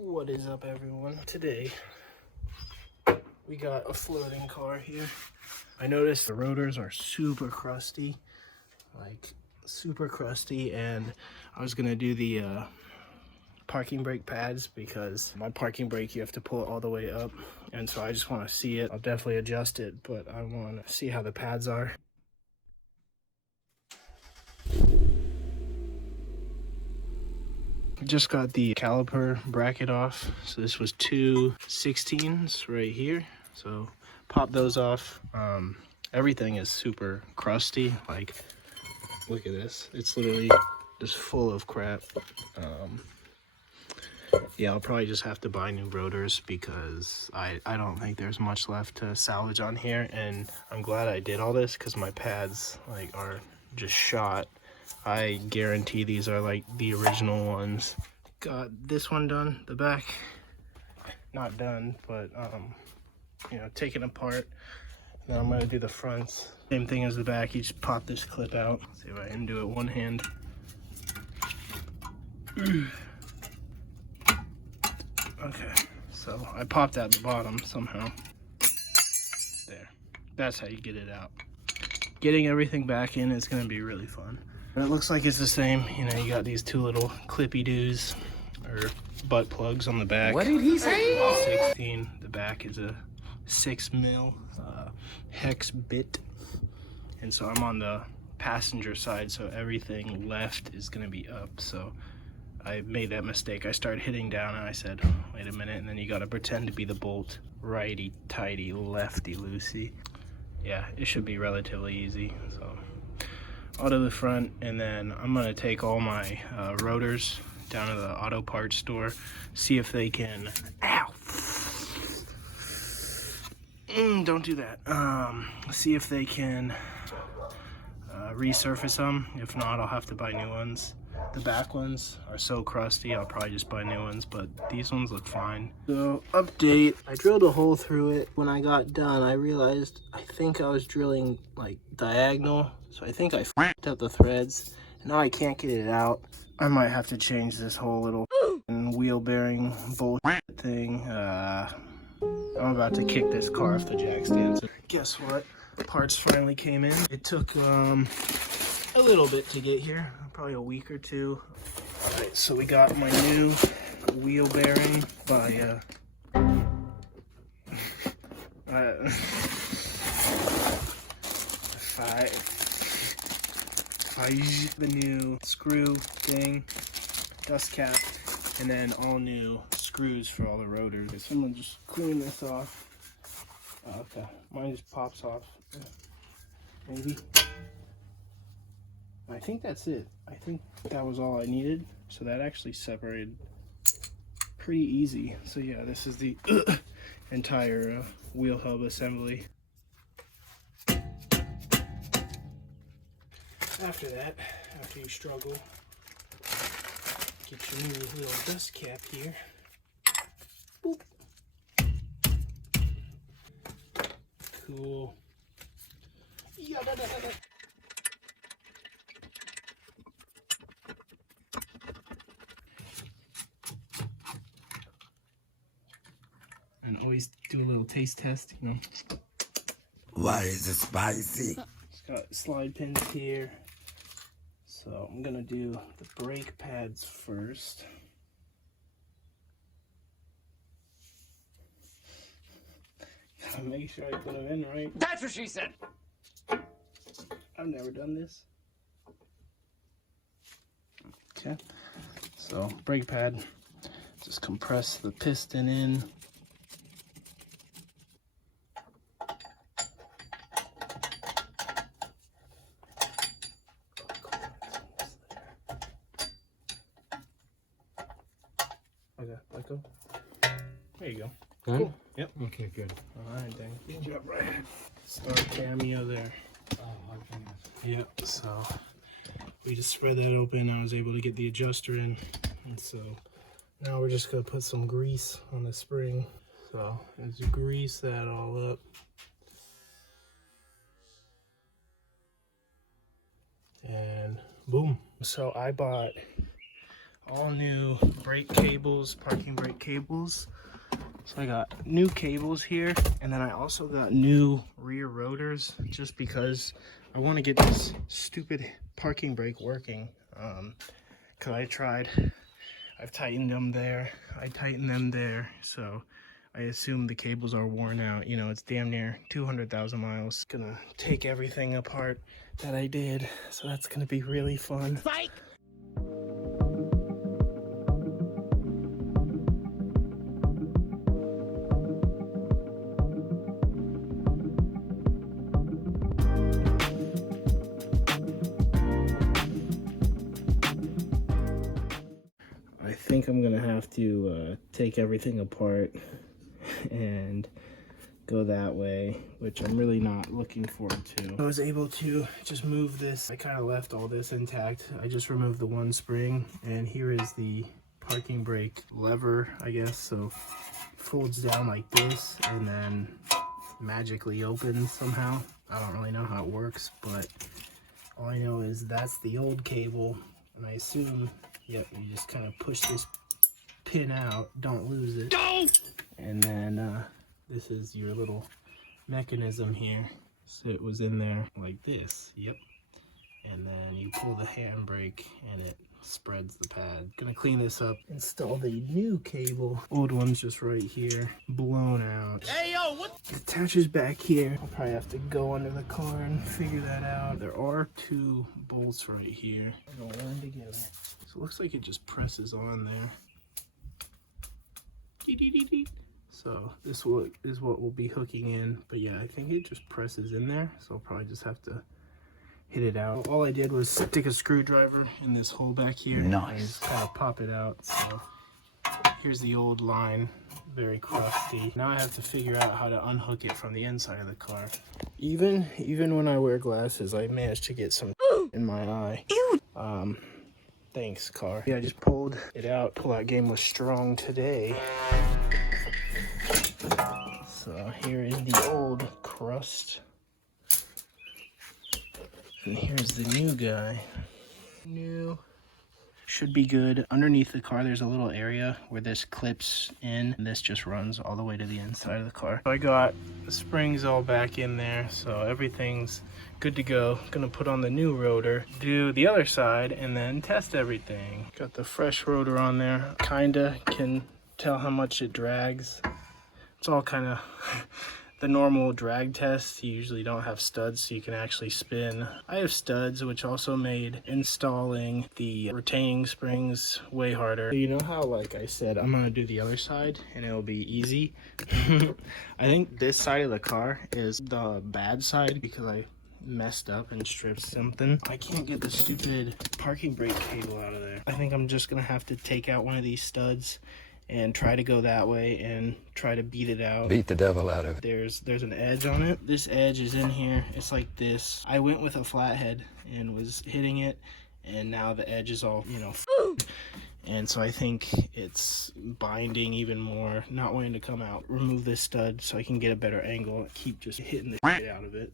What is up, everyone? Today we got a floating car here. I noticed the rotors are super crusty, and I was gonna do the parking brake pads because my parking brake, you have to pull it all the way up, and so I just want to see it. I'll definitely adjust it, but I want to see how the pads are. Just got the caliper bracket off. So this was two 16s right here. So pop those off. Everything is super crusty. Like, look at this. It's literally just full of crap. Yeah, I'll probably just have to buy new rotors because I don't think there's much left to salvage on here. And I'm glad I did all this because my pads are just shot. I guarantee these are like the original ones. Got this one done, the back not done, but you know, taken apart. Now I'm gonna do the fronts, same thing as the back. You just pop this clip out. See if I can do it one hand. Okay, so I popped out the bottom somehow. There, that's how you get it out. Getting everything back in is gonna be really fun. And it looks like it's the same. You know, you got these two little clippy-doos or butt plugs on the back. What did he say? 16. The back is a 6mm hex bit. And so I'm on the passenger side, so everything left is gonna be up. So I made that mistake. I started hitting down and I said, wait a minute, and then you gotta pretend to be the bolt. Righty-tighty, lefty-loosey. Yeah, it should be relatively easy. So out of the front, and then I'm gonna take all my rotors down to the auto parts store, see if they can, don't do that. See if they can resurface them. If not, I'll have to buy new ones. The back ones are so crusty, I'll probably just buy new ones, but these ones look fine. So, update. I drilled a hole through it. When I got done, I realized I think I was drilling like diagonal, so I think I f***ed up the threads. Now I can't get it out. I might have to change this whole little wheel bearing bullshit thing. I'm about to kick this car off the jack stand. So guess what? Parts finally came in. It took a little bit to get here, probably a week or two. All right, so we got my new wheel bearing by the new screw thing, dust cap, and then all new screws for all the rotors. Someone just clean this off. Oh, okay, mine just pops off. Maybe. I think that's it. I think that was all I needed. So that actually separated pretty easy. So yeah, this is the entire wheel hub assembly. After that, after you struggle, get your new little dust cap here. Boop. Cool. And always do a little taste test, you know. Why is it spicy? It's got slide pins here. So I'm gonna do the brake pads first. Gotta make sure I put them in right. That's what she said. I've never done this. Okay, so brake pad, just compress the piston in. Okay, let go. There you go. Done? Cool. Yep. Okay, good. Alright, then. Good job, Brian. Start cameo there. Oh, okay. Yep, so we just spread that open. I was able to get the adjuster in. And so now we're just going to put some grease on the spring. So let's grease that all up. And boom. So I bought all new brake cables, parking brake cables. So I got new cables here, and then I also got new rear rotors just because I want to get this stupid parking brake working. Cause I've tightened them there, I tightened them there, so I assume the cables are worn out. You know, it's damn near 200,000 miles. Gonna take everything apart that I did, so that's gonna be really fun. Psych! I think I'm gonna have to take everything apart and go that way, which I'm really not looking forward to. I was able to just move this. I kind of left all this intact. I just removed the one spring, and here is the parking brake lever, I guess. So it folds down like this and then magically opens somehow. I don't really know how it works, but all I know is that's the old cable, and I assume, yep, you just kind of push this pin out, don't lose it. And then this is your little mechanism here. So it was in there like this, yep. And then you pull the handbrake and it spreads the pad. Gonna clean this up, install the new cable. Old one's just right here, blown out. Hey yo, what? It attaches back here. I'll probably have to go under the car and figure that out. There are two bolts right here. They'll run together. So it looks like it just presses on there. So this is what we'll be hooking in, but yeah, I think it just presses in there, so I'll probably just have to hit it out. All I did was stick a screwdriver in this hole back here. Nice. And just kind of pop it out. So here's the old line, very crusty. Now I have to figure out how to unhook it from the inside of the car. Even when I wear glasses, I managed to get some in my eye. Thanks, car. Yeah, I just pulled it out. Pull-out game was strong today. So here is the old crust. And here's the new guy. New. Should be good. Underneath the car, there's a little area where this clips in. And this just runs all the way to the inside of the car. So I got the springs all back in there, so everything's good to go. Gonna put on the new rotor, do the other side, and then test everything. Got the fresh rotor on there. Kinda can tell how much it drags. It's all kind of the normal drag test. You usually don't have studs, so you can actually spin. I have studs, which also made installing the retaining springs way harder. You know how, like I said, I'm gonna do the other side and it'll be easy. I think this side of the car is the bad side because I messed up and stripped something. I can't get the stupid parking brake cable out of there. I think I'm just gonna have to take out one of these studs and try to go that way and try to beat it out. Beat the devil out of it. There's an edge on it. This edge is in here. It's like this. I went with a flathead and was hitting it, and now the edge is all, you know, and so I think it's binding even more, not wanting to come out. Remove this stud so I can get a better angle. Keep just hitting the shit out of it.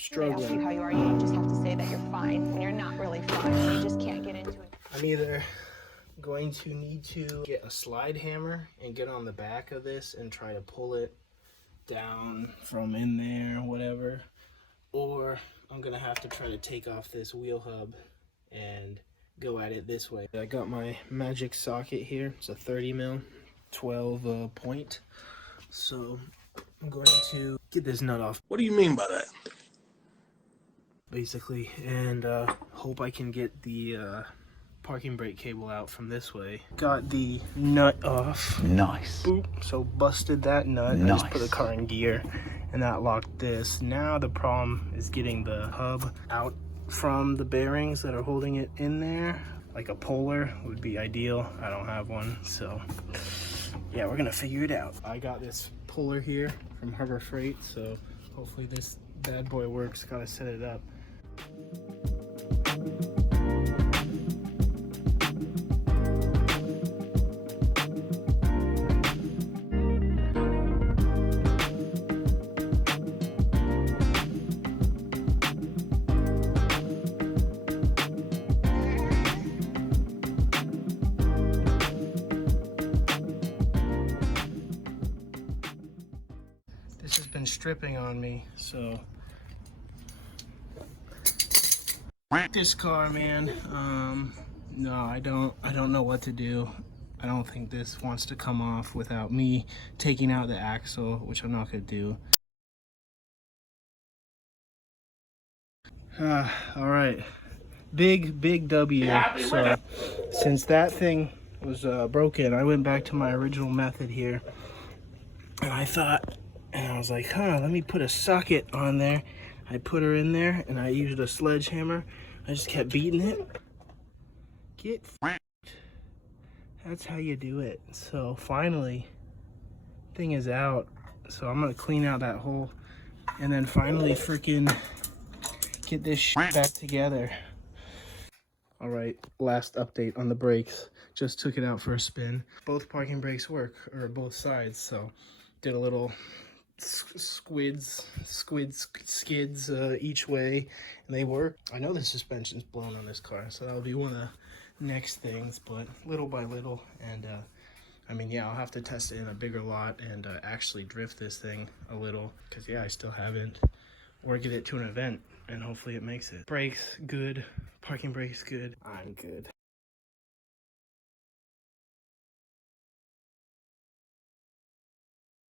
Struggling. Ask you how you are, you just have to say that you're fine when you're not really fine. You just can't get into it. I'm either going to need to get a slide hammer and get on the back of this and try to pull it down from in there, whatever, or I'm gonna have to try to take off this wheel hub and go at it this way. I got my magic socket here. It's a 30 mil 12 point. So I'm going to get this nut off. What do you mean by that? Basically, and hope I can get the parking brake cable out from this way. Got the nut off. Nice. Boop. So busted that nut. Nice. I just put the car in gear and that locked this. Now the problem is getting the hub out from the bearings that are holding it in there. Like a puller would be ideal. I don't have one, so yeah, we're gonna figure it out. I got this puller here from Harbor Freight, so hopefully this bad boy works. Gotta set it up. This has been stripping on me, so this car, man. No, I don't know what to do. I don't think this wants to come off without me taking out the axle, which I'm not gonna do. All right, big W. So since that thing was broken, I went back to my original method here, and I was like, let me put a socket on there. I put her in there, and I used a sledgehammer. I just kept beating it. Get f***ed. That's how you do it. So finally, thing is out. So I'm gonna clean out that hole, and then finally freaking get this shit back together. All right, last update on the brakes. Just took it out for a spin. Both parking brakes work, or both sides. So did a little skids each way, and they work. I know the suspension's blown on this car, so that'll be one of the next things, but little by little. And I mean, yeah, I'll have to test it in a bigger lot and actually drift this thing a little, because yeah, I still haven't, or get it to an event and hopefully it makes it. Brakes good, parking brakes good, I'm good.